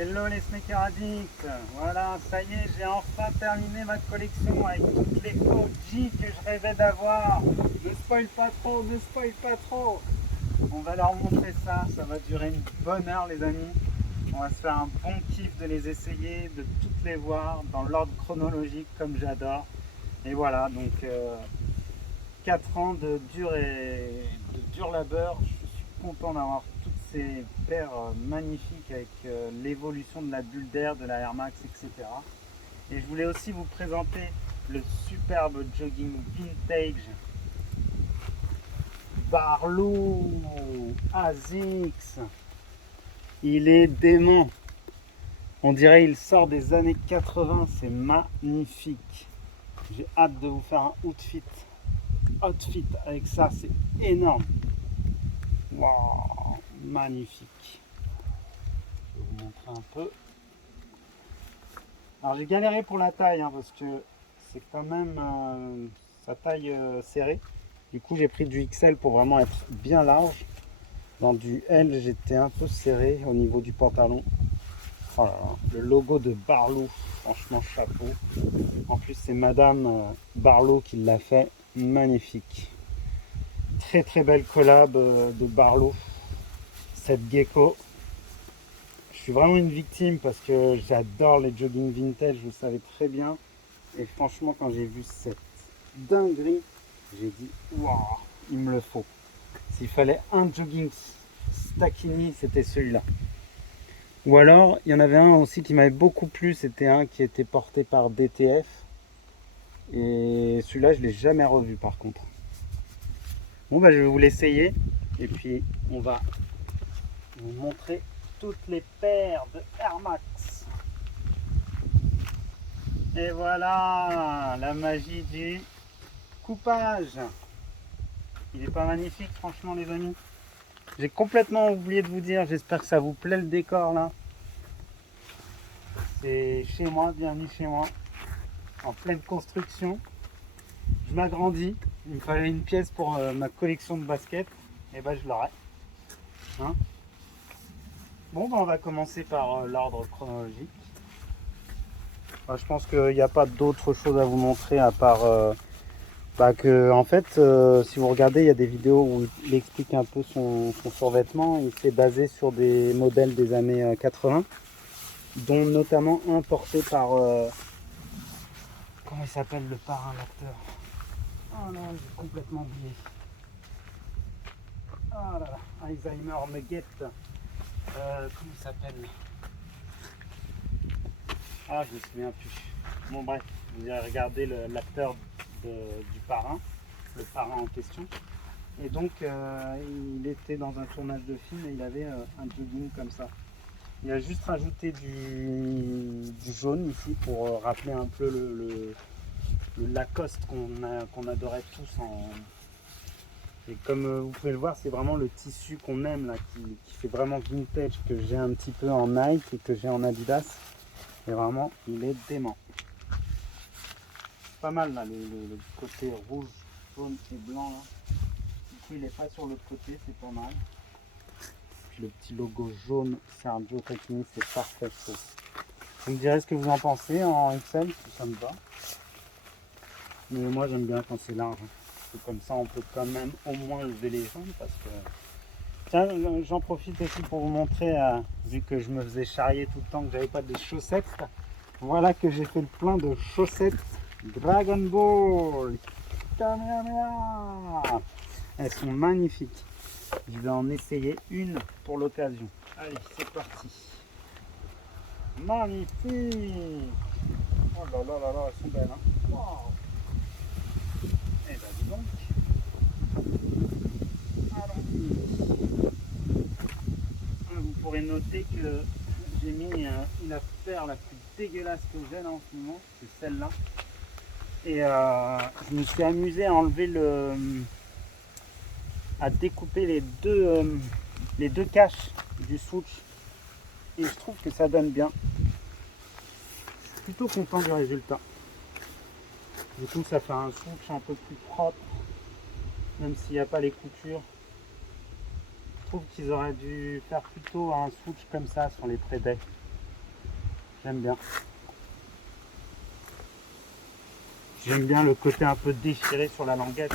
Hello les sneaker addicts. Voilà, ça y est, j'ai enfin terminé ma collection avec toutes les OG que je rêvais d'avoir. Ne spoil pas trop, ne spoil pas trop. On va leur montrer ça, ça va durer une bonne heure les amis. On va se faire un bon kiff de les essayer, de toutes les voir dans l'ordre chronologique comme j'adore. Et voilà, donc 4 ans de dur labeur. Je suis content d'avoir toutes ces paires magnifiques avec l'évolution de la bulle d'air, de la Air Max, etc. Et je voulais aussi vous présenter le superbe jogging vintage Barlow ASICS. Il est dément. On dirait il sort des années 80, c'est magnifique. J'ai hâte de vous faire un outfit avec ça, c'est énorme. Waouh, magnifique. Je vais vous montrer un peu. Alors j'ai galéré pour la taille parce que c'est quand même sa taille serrée. Du coup j'ai pris du XL pour vraiment être bien large. Dans du L j'étais un peu serré au niveau du pantalon. Oh là là, le logo de Barlow, franchement chapeau. En plus c'est Madame Barlow qui l'a fait, magnifique. Très très belle collab de Barlow. Cette gecko. Je suis vraiment une victime parce que j'adore les jogging vintage, vous le savez très bien. Et franchement, quand j'ai vu cette dinguerie, j'ai dit waouh, il me le faut. S'il fallait un jogging Stackini, c'était celui-là. Ou alors, il y en avait un aussi qui m'avait beaucoup plu, c'était un qui était porté par DTF. Et celui-là, je ne l'ai jamais revu par contre. Bon, bah, je vais vous l'essayer. Et puis, on va vous montrer toutes les paires de Air Max. Et voilà, la magie du coupage. Il est pas magnifique, franchement, les amis. J'ai complètement oublié de vous dire, j'espère que ça vous plaît le décor là. C'est chez moi, bienvenue chez moi, en pleine construction. Je m'agrandis, il me fallait une pièce pour ma collection de baskets, et ben je l'aurai. Hein, bon, ben, on va commencer par l'ordre chronologique. Je pense qu'il n'y a pas d'autre chose à vous montrer à part que en fait si vous regardez, il y a des vidéos où il explique un peu son survêtement. Il s'est basé sur des modèles des années 80, dont notamment un porté par comment il s'appelle le parrain, l'acteur? Oh non, j'ai complètement oublié. Oh là là, Alzheimer me guette. Comment il s'appelle? Ah, je me souviens plus. Bon bref, vous irez regarder l'acteur du parrain, le parrain en question. Et donc il était dans un tournage de film et il avait un jogging comme ça. Il a juste rajouté du jaune ici pour rappeler un peu le Lacoste qu'on adorait tous. Et comme vous pouvez le voir, c'est vraiment le tissu qu'on aime là, qui fait vraiment vintage, que j'ai un petit peu en Nike et que j'ai en Adidas. Et vraiment, il est dément. Pas mal là, le côté rouge, jaune et blanc là. Du coup, il n'est pas sur l'autre côté, c'est pas mal. Puis le petit logo jaune Sergio Tacchini, c'est parfait, je trouve. Vous me direz ce que vous en pensez en XL, si ça me va. Mais moi, j'aime bien quand c'est large. Parce que comme ça, on peut quand même au moins lever les jambes. Parce que... Tiens, j'en profite aussi pour vous montrer, vu que je me faisais charrier tout le temps, que j'avais pas de chaussettes. Voilà que j'ai fait le plein de chaussettes Dragon Ball. Kamehameha. Elles sont magnifiques. Je vais en essayer une pour l'occasion. Allez, c'est parti. Magnifique. Oh là là là là, elles sont belles. Hein. Wow. Eh ben dis donc. Allons-y. Vous pourrez noter que j'ai mis la paire la plus dégueulasse que j'ai là en ce moment. C'est celle-là. Et je me suis amusé à enlever à découper les deux caches du swoosh. Et je trouve que ça donne bien. Je suis plutôt content du résultat. Du coup, ça fait un swoosh un peu plus propre, même s'il n'y a pas les coutures. Je trouve qu'ils auraient dû faire plutôt un swoosh comme ça sur les prédets. J'aime bien. J'aime bien le côté un peu déchiré sur la languette.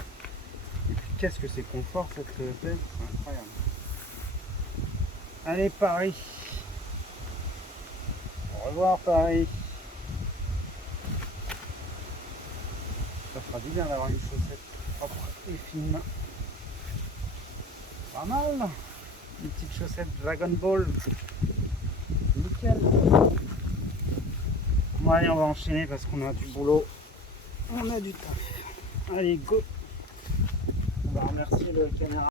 Et puis qu'est-ce que c'est confort cette pelle, c'est incroyable. Allez Paris. Au revoir Paris. Ça fera du bien d'avoir une chaussette propre et fine. Pas mal. Une petite chaussette Dragon Ball. Nickel. Bon allez, on va enchaîner parce qu'on a du boulot. On a du taf. Allez, go. On va remercier le caméra.